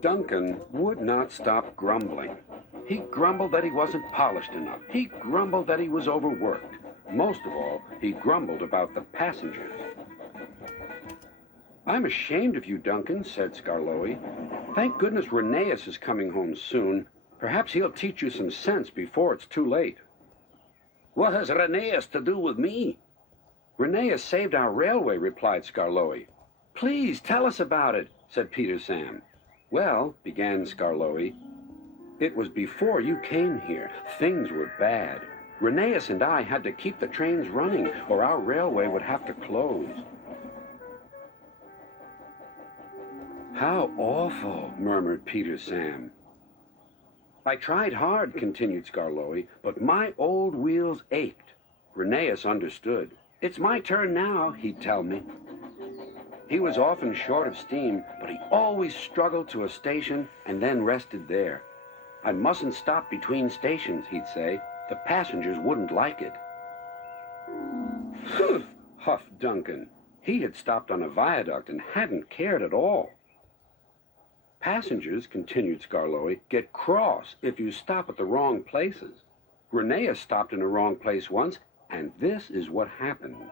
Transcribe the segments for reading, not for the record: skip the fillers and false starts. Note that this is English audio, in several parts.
Duncan would not stop grumbling. He grumbled that he wasn't polished enough. He grumbled that he was overworked. Most of all, he grumbled about the passengers. "I'm ashamed of you, Duncan," said Skarloey. "Thank goodness Rheneas is coming home soon. Perhaps he'll teach you some sense before it's too late." "What has Rheneas to do with me?" "Rheneas saved our railway," replied Skarloey. "Please tell us about it," said Peter Sam. "Well," began Skarloey, "it was before you came here. Things were bad. Rheneas and I had to keep the trains running, or our railway would have to close." "How awful," murmured Peter Sam. "I tried hard," continued Skarloey, "but my old wheels ached." Rheneas understood. "It's my turn now," he'd tell me. He was often short of steam, but he always struggled to a station and then rested there. "I mustn't stop between stations," he'd say. "The passengers wouldn't like it." "Phew," huffed Duncan. He had stopped on a viaduct and hadn't cared at all. "Passengers," continued Skarloey, "get cross if you stop at the wrong places. Rheneas stopped in a wrong place once, and this is what happened."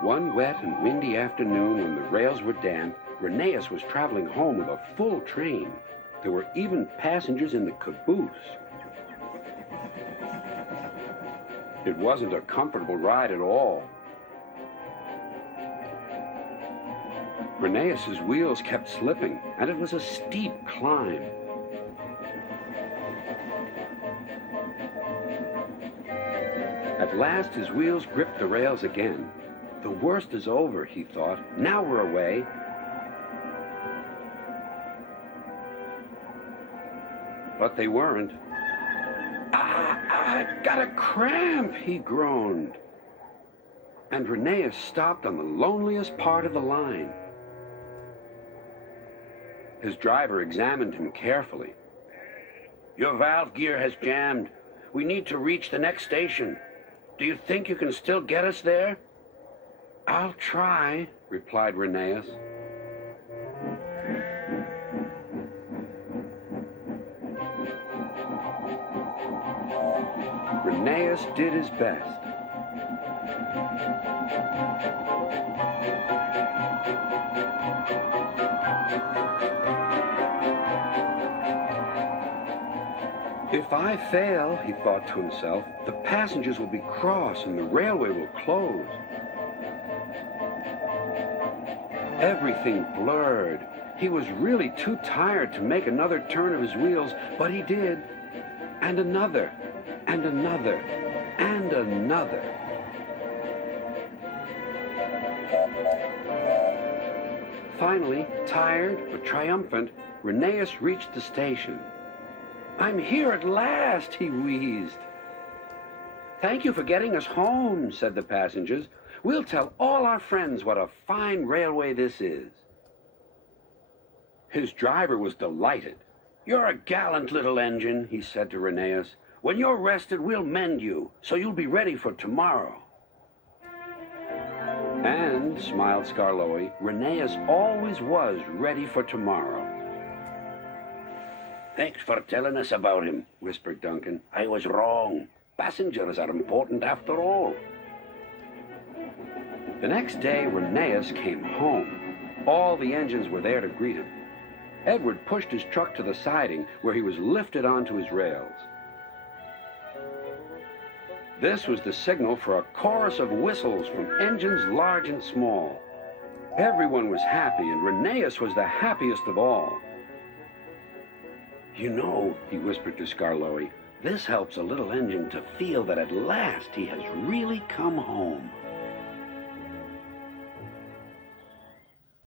One wet and windy afternoon when the rails were damp, Rheneas was traveling home with a full train. There were even passengers in the caboose. It wasn't a comfortable ride at all. Rheneas's wheels kept slipping, and it was a steep climb. At last his wheels gripped the rails again. "The worst is over," he thought. "Now we're away." But they weren't. "I got a cramp," he groaned. And Rheneas stopped on the loneliest part of the line. His driver examined him carefully. "Your valve gear has jammed. We need to reach the next station. Do you think you can still get us there?" "I'll try," replied Rheneas. Rheneas did his best. "If I fail," he thought to himself, "the passengers will be cross and the railway will close." Everything blurred. He was really too tired to make another turn of his wheels, but he did. And another, and another, and another. Finally, tired but triumphant, Rheneas reached the station. "I'm here at last," he wheezed. "Thank you for getting us home," said the passengers. "We'll tell all our friends what a fine railway this is." His driver was delighted. "You're a gallant little engine," he said to Rheneas. "When you're rested, we'll mend you, so you'll be ready for tomorrow." And, smiled Skarloey, Rheneas always was ready for tomorrow. "Thanks for telling us about him," whispered Duncan. "I was wrong. Passengers are important after all." The next day, Rheneas came home. All the engines were there to greet him. Edward pushed his truck to the siding, where he was lifted onto his rails. This was the signal for a chorus of whistles from engines large and small. Everyone was happy, and Rheneas was the happiest of all. "You know," he whispered to Skarloey, "this helps a little engine to feel that at last he has really come home."